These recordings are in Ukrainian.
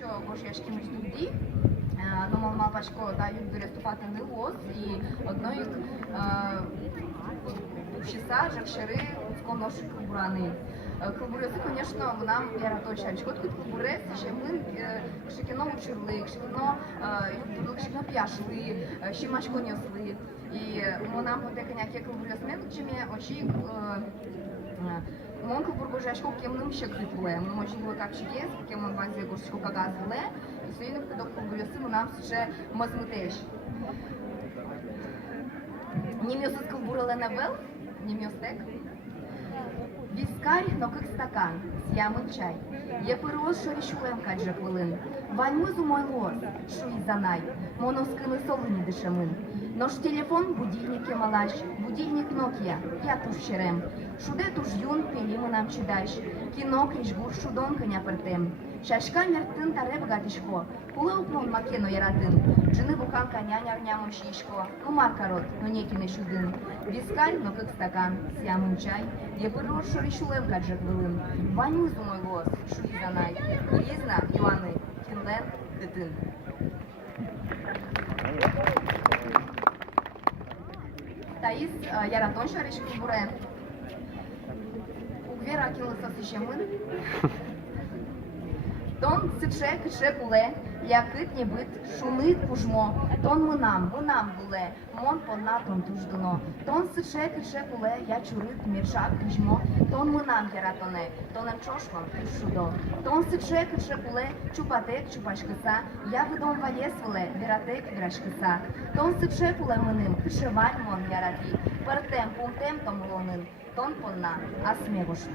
що Божешки ми студії, но малпачко дають виступати не лос і одної часа жакшери сконоші клубурани. Клубуреси, звісно, нам яраточають. Шкодки клубурес, ще ми шикіно учили, шикіно п'яшли, ще машко несли. І нам потека ніякі клубурес меточими, очі Монка бургожашко кемним ще критвує. Ми можемо як ще є, кем он базі горшко кагазле, і сьогодні до клубуресі ми нам ще мазмитеш. Нім'йос клубуреле навел, нім'йостек. Віскарь, но как стакан, с'ямий чай. Є пирос, що рішулем кадже хвилин. Вальмизу мой лос, що й занай, моноскили солині дешемин. Нож телефон, будильник малаш, будильник Nokia, я туж черем. Шуде туж юн, піліми нам чидаш, кіно кріж гур шудон коня пертем. Шашка мертин та реб гатишко, куле упнон макено яратин. Джини буханка няня рнямо шишко, ну марка рот, но неки не шудин. Віскарь, но как стакан, с'ямий чай. Є пирос, що рішулем кадже хвилин. Вальмизу мой лос, що й занай. Єзна, Івани, кінлен, дитин. Таис яратон шариш клубуре. Угвера кинулся с ищемын. Тон сиче кише куле, якит нібит, шумит кужмо. Тон ми нам буле, мон понна тон туждуно. Тон сиче кише куле, я чурит міршак кижмо. Тон ми нам яратоне, тонем чошком шудо. Тон сиче кише куле, чупатек чупашкиса. Я видом валєсвеле, біратек вірашкиса. Тон сиче куле миним, кише вальмон яраті. Пертем пунктем том лонин. Тон понна, а смєгошні.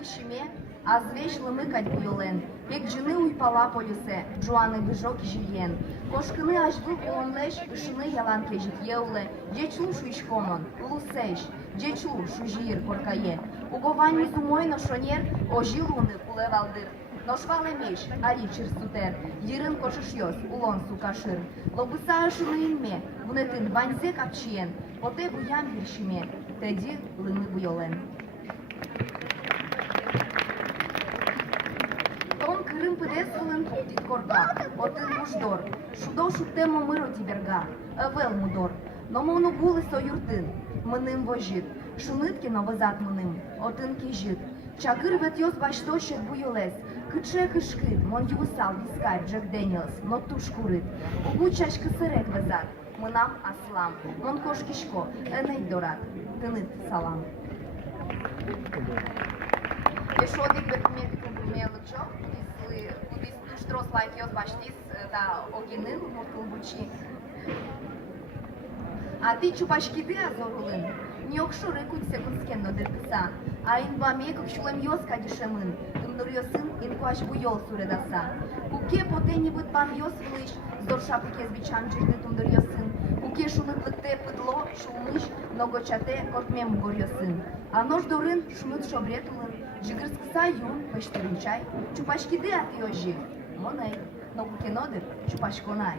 Віршіме, а звіч лимикать буйолен, як джини уйпала полюсе, джуани бижок жієн. Кошкини аж випулон леш, пишини яланки житєуле, дєчу шуйшкомон, лусеш, дєчу шужір коркає. Уговані зумойно шонєр, ожі луни куле валдир. Ношвале міш, арі чирсутер, їрин кошишйос, улон сукашир. Лобиса шунинме, внетин баньзе капчієн, поте буям віршіме, теді лими буйолен. Крим педесвелен дід корка, один муждор, шудо шутемо миро тіберга, евел мудор, но моно гулисо юртин, миним вожит, шунитки новозат миним, один кіжит, чакир ветьос башто щет буйолес, киче кишкит, мон юсал віскар Джек Деніелс, но туш курит, угу чашки серек везат, минам аслам, мон кошкішко, еней дорат, тинит салам. Ешодик бекметикум бумеличо, кудись штрос лайкіос баштіс та огінин муртулбучі. А ти чупашкіди азорулин, ні окшури кудься кунскенно диркиса, а інба мекок шулем йоска дішемин, тимнур йосин інку аж буйол суредаса. Куке поте нібит бам йос влиш, здорша пуке збічан джигни тумдур йосин, куке шунит лите пидло, шулмиш, многочате кортмем гор йосин. А нож дорин шунит шобретулин, джигирскиса юн, пештиринчай, чупашкіди ати ожі, моней, но куке нодир чупашконай.